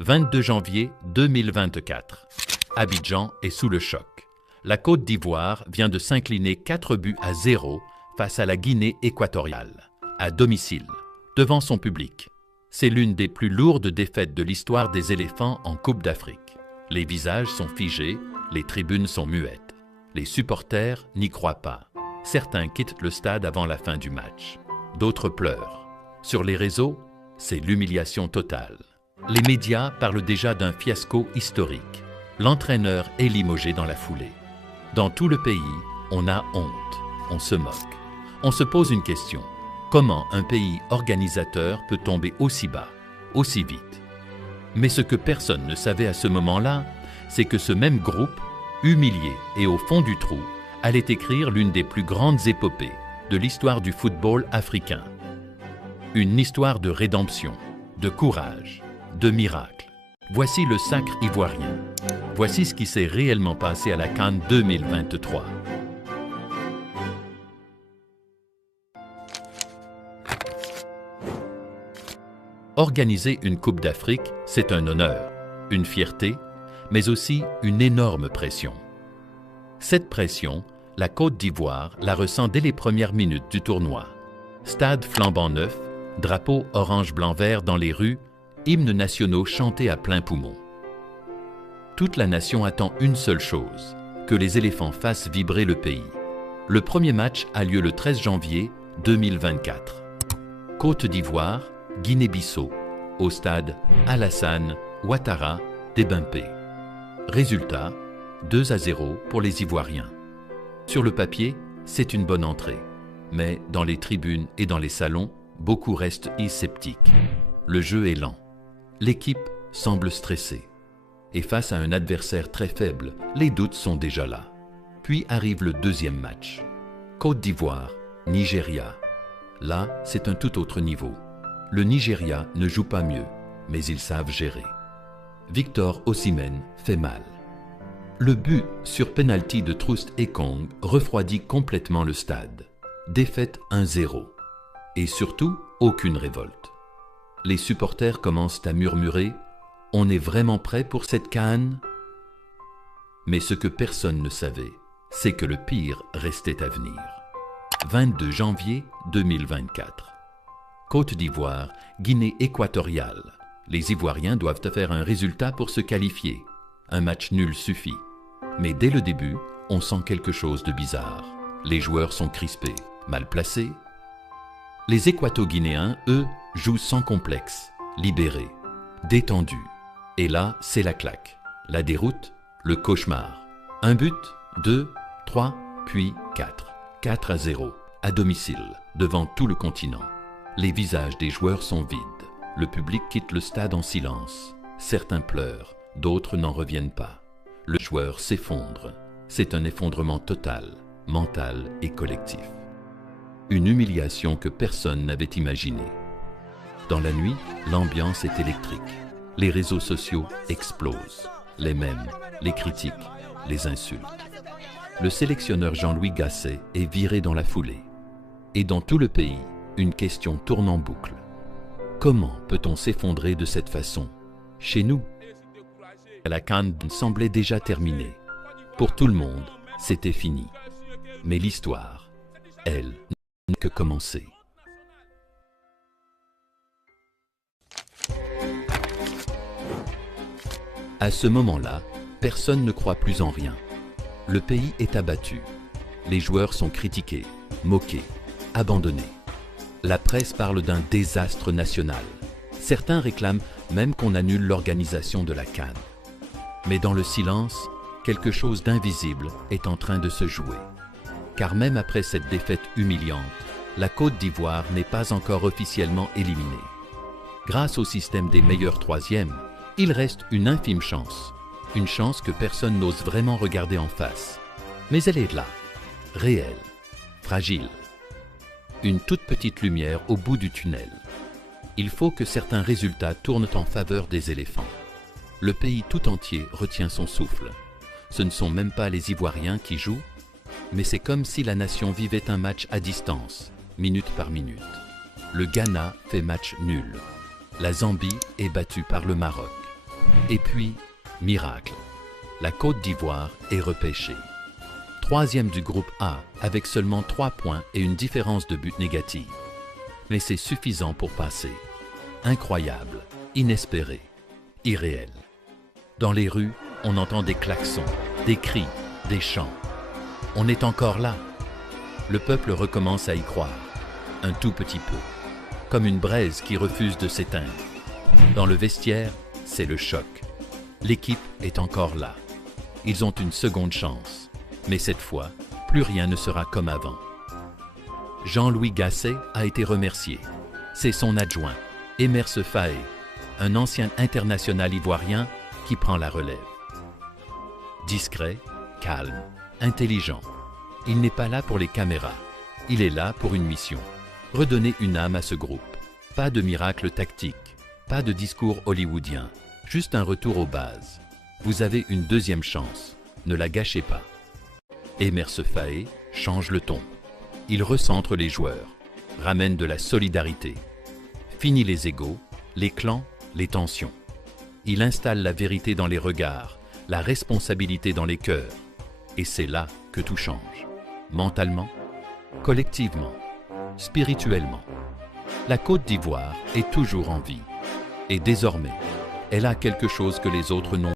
22 janvier 2024. Abidjan est sous le choc. La Côte d'Ivoire vient de s'incliner 4-0 face à la Guinée équatoriale, à domicile, devant son public. C'est l'une des plus lourdes défaites de l'histoire des éléphants en Coupe d'Afrique. Les visages sont figés, les tribunes sont muettes. Les supporters n'y croient pas. Certains quittent le stade avant la fin du match. D'autres pleurent. Sur les réseaux, c'est l'humiliation totale. Les médias parlent déjà d'un fiasco historique. L'entraîneur est limogé dans la foulée. Dans tout le pays, on a honte, on se moque. On se pose une question. Comment un pays organisateur peut tomber aussi bas, aussi vite? Mais ce que personne ne savait à ce moment-là, c'est que ce même groupe, humilié et au fond du trou, allait écrire l'une des plus grandes épopées de l'histoire du football africain. Une histoire de rédemption, de courage, de miracle. Voici le sacre ivoirien. Voici ce qui s'est réellement passé à la CAN 2023. Organiser une Coupe d'Afrique, c'est un honneur, une fierté, mais aussi une énorme pression. Cette pression, la Côte d'Ivoire la ressent dès les premières minutes du tournoi. Stade flambant neuf, drapeau orange-blanc-vert dans les rues, hymnes nationaux chantés à plein poumon. Toute la nation attend une seule chose, que les éléphants fassent vibrer le pays. Le premier match a lieu le 13 janvier 2024. Côte d'Ivoire, Guinée-Bissau, au stade Alassane Ouattara d'Ebimpe. Résultat, 2-0 pour les Ivoiriens. Sur le papier, c'est une bonne entrée. Mais dans les tribunes et dans les salons, beaucoup restent sceptiques. Le jeu est lent. L'équipe semble stressée. Et face à un adversaire très faible, les doutes sont déjà là. Puis arrive le deuxième match. Côte d'Ivoire, Nigeria. Là, c'est un tout autre niveau. Le Nigeria ne joue pas mieux, mais ils savent gérer. Victor Osimhen fait mal. Le but sur penalty de Troust Ekong refroidit complètement le stade. Défaite 1-0. Et surtout, aucune révolte. Les supporters commencent à murmurer « On est vraiment prêt pour cette CAN ?» Mais ce que personne ne savait, c'est que le pire restait à venir. 22 janvier 2024. Côte d'Ivoire, Guinée équatoriale. Les Ivoiriens doivent faire un résultat pour se qualifier. Un match nul suffit. Mais dès le début, on sent quelque chose de bizarre. Les joueurs sont crispés, mal placés. Les Équato-Guinéens, eux, jouent sans complexe, libérés, détendus. Et là, c'est la claque, la déroute, le cauchemar. Un but, 2, 3, puis 4. 4-0, à domicile, devant tout le continent. Les visages des joueurs sont vides. Le public quitte le stade en silence. Certains pleurent, d'autres n'en reviennent pas. Le joueur s'effondre. C'est un effondrement total, mental et collectif. Une humiliation que personne n'avait imaginée. Dans la nuit, l'ambiance est électrique. Les réseaux sociaux explosent. Les mèmes, les critiques, les insultes. Le sélectionneur Jean-Louis Gasset est viré dans la foulée. Et dans tout le pays, une question tourne en boucle. Comment peut-on s'effondrer de cette façon? Chez nous, la CAN semblait déjà terminée. Pour tout le monde, c'était fini. Mais l'histoire, elle, n'a que commencé. À ce moment-là, personne ne croit plus en rien. Le pays est abattu. Les joueurs sont critiqués, moqués, abandonnés. La presse parle d'un désastre national. Certains réclament même qu'on annule l'organisation de la CAN. Mais dans le silence, quelque chose d'invisible est en train de se jouer. Car même après cette défaite humiliante, la Côte d'Ivoire n'est pas encore officiellement éliminée. Grâce au système des meilleurs troisièmes, il reste une infime chance. Une chance que personne n'ose vraiment regarder en face. Mais elle est là, réelle, fragile. Une toute petite lumière au bout du tunnel. Il faut que certains résultats tournent en faveur des éléphants. Le pays tout entier retient son souffle. Ce ne sont même pas les Ivoiriens qui jouent, mais c'est comme si la nation vivait un match à distance, minute par minute. Le Ghana fait match nul. La Zambie est battue par le Maroc. Et puis, miracle, la Côte d'Ivoire est repêchée. Troisième du groupe A avec seulement 3 points et une différence de but négative. Mais c'est suffisant pour passer. Incroyable, inespéré, irréel. Dans les rues, on entend des klaxons, des cris, des chants. On est encore là. Le peuple recommence à y croire, un tout petit peu, comme une braise qui refuse de s'éteindre. Dans le vestiaire, c'est le choc. L'équipe est encore là. Ils ont une seconde chance. Mais cette fois, plus rien ne sera comme avant. Jean-Louis Gasset a été remercié. C'est son adjoint, Emerse Faé, un ancien international ivoirien qui prend la relève. Discret, calme, intelligent. Il n'est pas là pour les caméras. Il est là pour une mission. Redonner une âme à ce groupe. Pas de miracle tactique, pas de discours hollywoodien, juste un retour aux bases. Vous avez une deuxième chance, ne la gâchez pas. Emerse Faé change le ton. Il recentre les joueurs, ramène de la solidarité. Fini les égos, les clans, les tensions. Il installe la vérité dans les regards, la responsabilité dans les cœurs. Et c'est là que tout change. Mentalement, collectivement, spirituellement. La Côte d'Ivoire est toujours en vie. Et désormais, elle a quelque chose que les autres n'ont.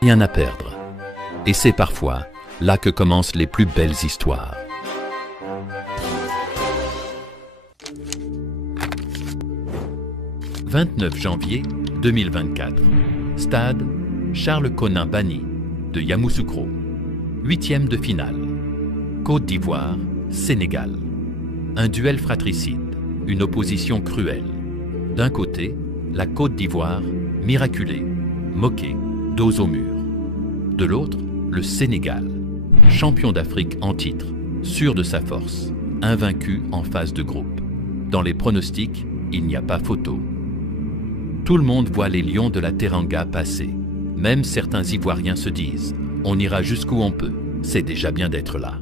Rien à perdre. Et c'est parfois là que commencent les plus belles histoires. « 29 janvier 2024. Stade Charles-Konin-Banny de Yamoussoukro. 8e de finale. Côte d'Ivoire, Sénégal. Un duel fratricide, une opposition cruelle. D'un côté, la Côte d'Ivoire, miraculée, moquée, dos au mur. De l'autre, le Sénégal, champion d'Afrique en titre, sûr de sa force, invaincu en phase de groupe. Dans les pronostics, il n'y a pas photo. Tout le monde voit les lions de la Teranga passer. Même certains Ivoiriens se disent « On ira jusqu'où on peut, c'est déjà bien d'être là ».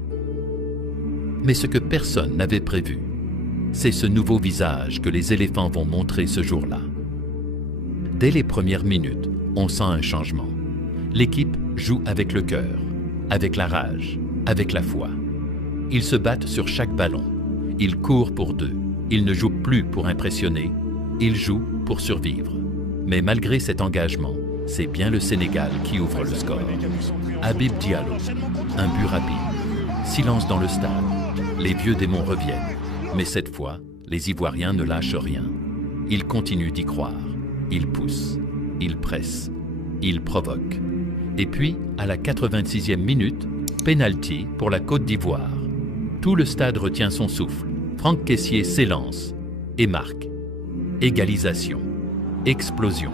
Mais ce que personne n'avait prévu, c'est ce nouveau visage que les éléphants vont montrer ce jour-là. Dès les premières minutes, on sent un changement. L'équipe joue avec le cœur, avec la rage, avec la foi. Ils se battent sur chaque ballon. Ils courent pour deux. Ils ne jouent plus pour impressionner. Ils jouent pour survivre. Mais malgré cet engagement, c'est bien le Sénégal qui ouvre le score. Habib Diallo, un but rapide. Silence dans le stade. Les vieux démons reviennent. Mais cette fois, les Ivoiriens ne lâchent rien. Ils continuent d'y croire. Ils poussent. Ils pressent. Ils provoquent. Et puis, à la 86e minute, pénalty pour la Côte d'Ivoire. Tout le stade retient son souffle. Franck Kessié s'élance et marque. Égalisation. Explosion.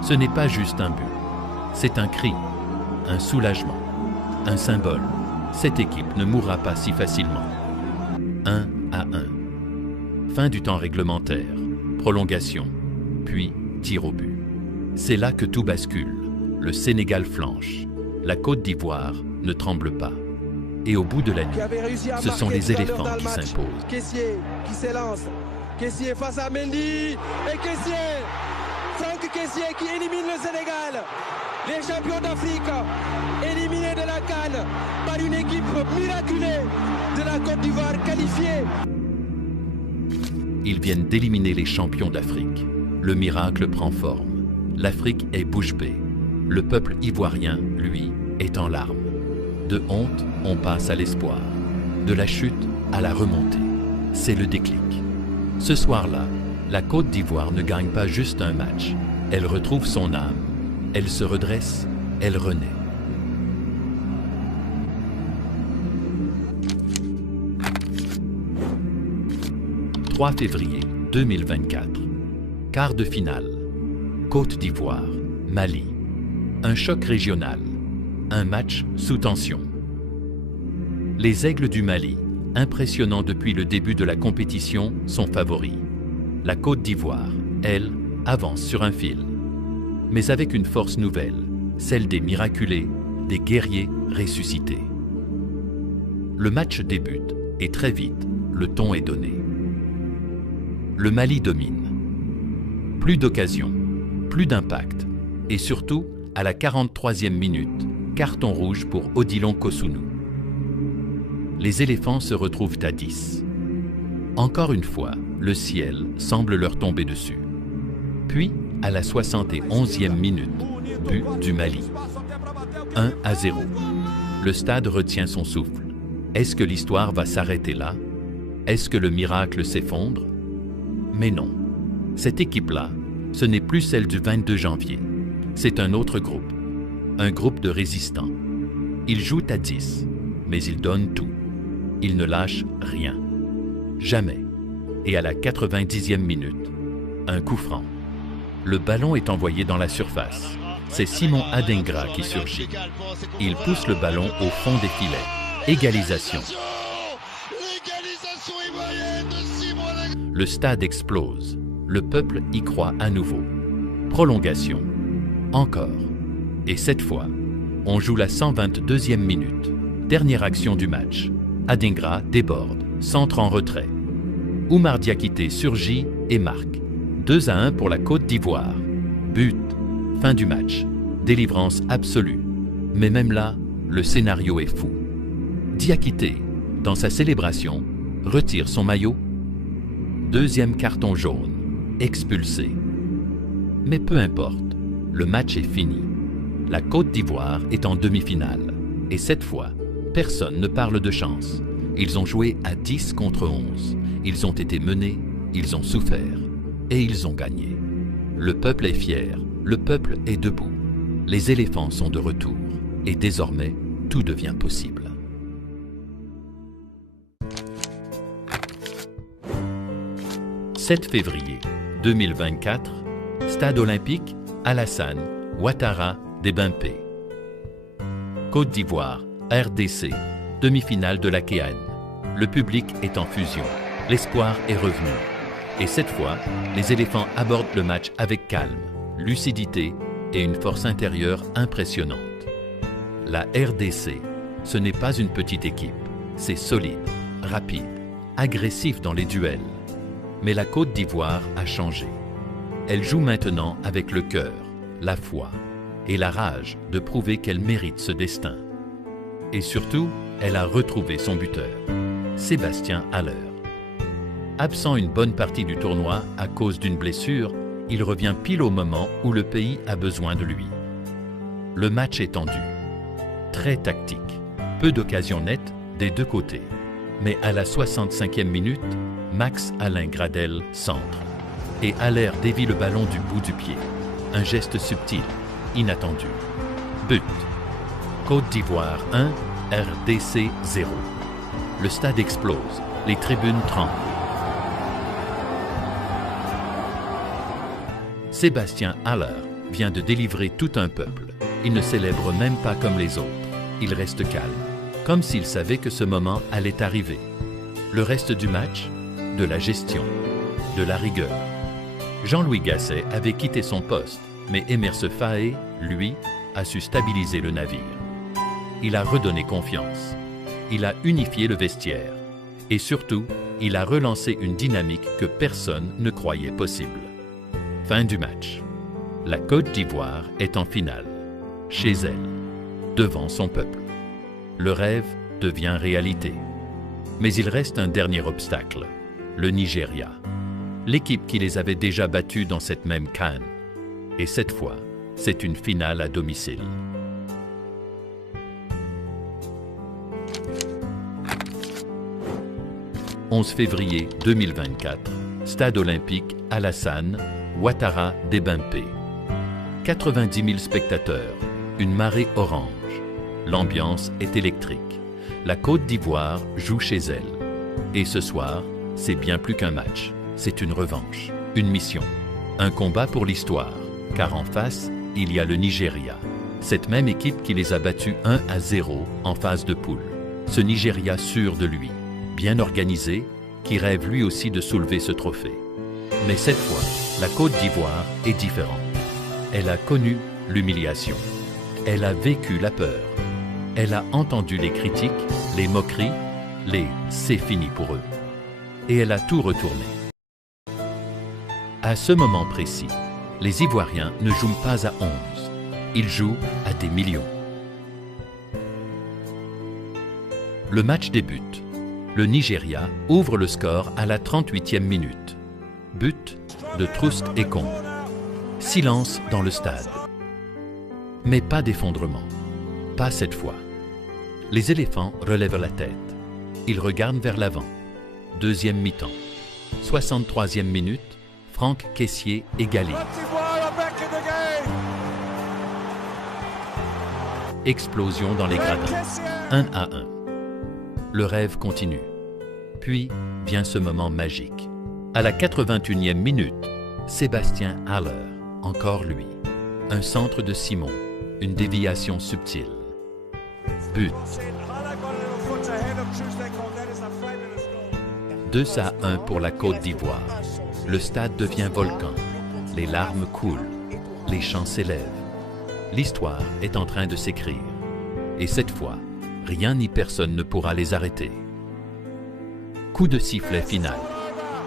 Ce n'est pas juste un but. C'est un cri, un soulagement, un symbole. Cette équipe ne mourra pas si facilement. 1-1. Fin du temps réglementaire. Prolongation. Puis tir au but. C'est là que tout bascule. Le Sénégal flanche. La Côte d'Ivoire ne tremble pas. Et au bout de la nuit, ce sont les éléphants qui s'imposent. Kessié qui s'élance. Kessié face à Mendy. Et Kessié, Franck Kessié qui élimine le Sénégal. Les champions d'Afrique éliminés de la CAN par une équipe miraculée de la Côte d'Ivoire qualifiée. Ils viennent d'éliminer les champions d'Afrique. Le miracle prend forme. L'Afrique est bouche bée. Le peuple ivoirien, lui, est en larmes. De honte, on passe à l'espoir. De la chute à la remontée. C'est le déclic. Ce soir-là, la Côte d'Ivoire ne gagne pas juste un match. Elle retrouve son âme. Elle se redresse. Elle renaît. « 3 février 2024. Quart de finale. Côte d'Ivoire, Mali. Un choc régional. Un match sous tension. Les Aigles du Mali, impressionnants depuis le début de la compétition, sont favoris. La Côte d'Ivoire, elle, avance sur un fil. Mais avec une force nouvelle, celle des miraculés, des guerriers ressuscités. Le match débute et très vite, le ton est donné. Le Mali domine. Plus d'occasions, plus d'impact. Et surtout, à la 43e minute, carton rouge pour Odilon Kosunu. Les éléphants se retrouvent à 10. Encore une fois, le ciel semble leur tomber dessus. Puis, à la 71e minute, but du Mali. 1-0. Le stade retient son souffle. Est-ce que l'histoire va s'arrêter là? Est-ce que le miracle s'effondre? Mais non. Cette équipe-là, ce n'est plus celle du 22 janvier. C'est un autre groupe. Un groupe de résistants. Ils jouent à 10, mais ils donnent tout. Ils ne lâchent rien. Jamais. Et à la 90e minute, un coup franc. Le ballon est envoyé dans la surface. C'est Simon Adingra qui surgit. Il pousse le ballon au fond des filets. Égalisation. Le stade explose. Le peuple y croit à nouveau. Prolongation. Encore. Et cette fois, on joue la 122e minute. Dernière action du match. Adingra déborde, centre en retrait. Oumar Diakité surgit et marque. 2-1 pour la Côte d'Ivoire. But. Fin du match. Délivrance absolue. Mais même là, le scénario est fou. Diakité, dans sa célébration, retire son maillot. Deuxième carton jaune. Expulsé. Mais peu importe, le match est fini. La Côte d'Ivoire est en demi-finale. Et cette fois, personne ne parle de chance. Ils ont joué à 10 contre 11. Ils ont été menés, ils ont souffert. Et ils ont gagné. Le peuple est fier, le peuple est debout. Les éléphants sont de retour. Et désormais, tout devient possible. « 7 février 2024, Stade olympique, Alassane, Ouattara, Débempé. Côte d'Ivoire, RDC, demi-finale de la CAN. Le public est en fusion. L'espoir est revenu. Et cette fois, les éléphants abordent le match avec calme, lucidité et une force intérieure impressionnante. La RDC, ce n'est pas une petite équipe. C'est solide, rapide, agressif dans les duels. Mais la Côte d'Ivoire a changé. Elle joue maintenant avec le cœur, la foi et la rage de prouver qu'elle mérite ce destin. Et surtout, elle a retrouvé son buteur, Sébastien Haller. Absent une bonne partie du tournoi à cause d'une blessure, il revient pile au moment où le pays a besoin de lui. Le match est tendu, très tactique, peu d'occasions nettes des deux côtés. Mais à la 65e minute, Max Alain Gradel centre. Et Haller dévie le ballon du bout du pied. Un geste subtil, inattendu. But. Côte d'Ivoire 1, RDC 0. Le stade explose, les tribunes tremblent. Sébastien Haller vient de délivrer tout un peuple. Il ne célèbre même pas comme les autres. Il reste calme, comme s'il savait que ce moment allait arriver. Le reste du match, de la gestion, de la rigueur. Jean-Louis Gasset avait quitté son poste, mais Emerse Faé, lui, a su stabiliser le navire. Il a redonné confiance. Il a unifié le vestiaire. Et surtout, il a relancé une dynamique que personne ne croyait possible. Fin du match. La Côte d'Ivoire est en finale, chez elle, devant son peuple. Le rêve devient réalité. Mais il reste un dernier obstacle, le Nigeria. L'équipe qui les avait déjà battus dans cette même CAN. Et cette fois, c'est une finale à domicile. « 11 février 2024, Stade olympique, Alassane, Ouattara, Débempé. 90 000 spectateurs, une marée orange. L'ambiance est électrique. La Côte d'Ivoire joue chez elle. Et ce soir, c'est bien plus qu'un match. C'est une revanche, une mission, un combat pour l'histoire. Car en face, il y a le Nigeria. Cette même équipe qui les a battus 1-0 en phase de poule. Ce Nigeria sûr de lui, bien organisé, qui rêve lui aussi de soulever ce trophée. Mais cette fois, la Côte d'Ivoire est différente. Elle a connu l'humiliation. Elle a vécu la peur. Elle a entendu les critiques, les moqueries, les « c'est fini pour eux ». Et elle a tout retourné. À ce moment précis, Les Ivoiriens ne jouent pas à 11, ils jouent à des millions. Le match débute. Le Nigeria ouvre le score à la 38e minute. But de Troust Ekong. Silence dans le stade. Mais pas d'effondrement. Pas cette fois. Les éléphants relèvent la tête. Ils regardent vers l'avant. Deuxième mi-temps. 63e minute, Franck Kessié égalise. Explosion dans les gradins. 1-1. Le rêve continue. Puis vient ce moment magique. À la 81e minute, Sébastien Haller, encore lui. Un centre de Simon, une déviation subtile. But. 2-1 pour la Côte d'Ivoire. Le stade devient volcan. Les larmes coulent. Les chants s'élèvent. L'histoire est en train de s'écrire. Et cette fois, rien ni personne ne pourra les arrêter. Coup de sifflet final.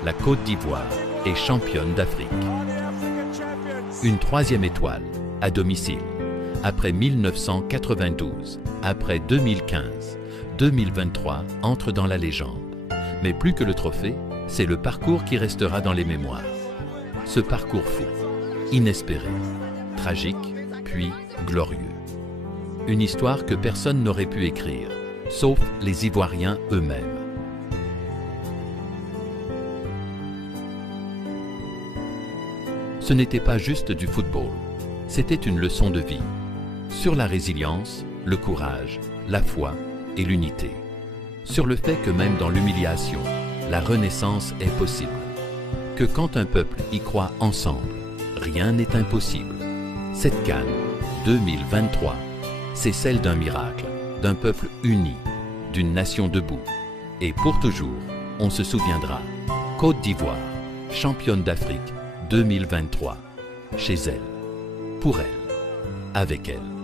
La Côte d'Ivoire est championne d'Afrique. Une troisième étoile, à domicile. Après 1992, après 2015, 2023 entre dans la légende. Mais plus que le trophée, c'est le parcours qui restera dans les mémoires. Ce parcours fou, inespéré, tragique, puis glorieux. Une histoire que personne n'aurait pu écrire, sauf les Ivoiriens eux-mêmes. Ce n'était pas juste du football, c'était une leçon de vie, sur la résilience, le courage, la foi et l'unité. Sur le fait que même dans l'humiliation, la renaissance est possible. Que quand un peuple y croit ensemble, rien n'est impossible. Cette CAN 2023, c'est celle d'un miracle, d'un peuple uni, d'une nation debout. Et pour toujours, on se souviendra. Côte d'Ivoire, championne d'Afrique 2023, chez elle, pour elle, avec elle.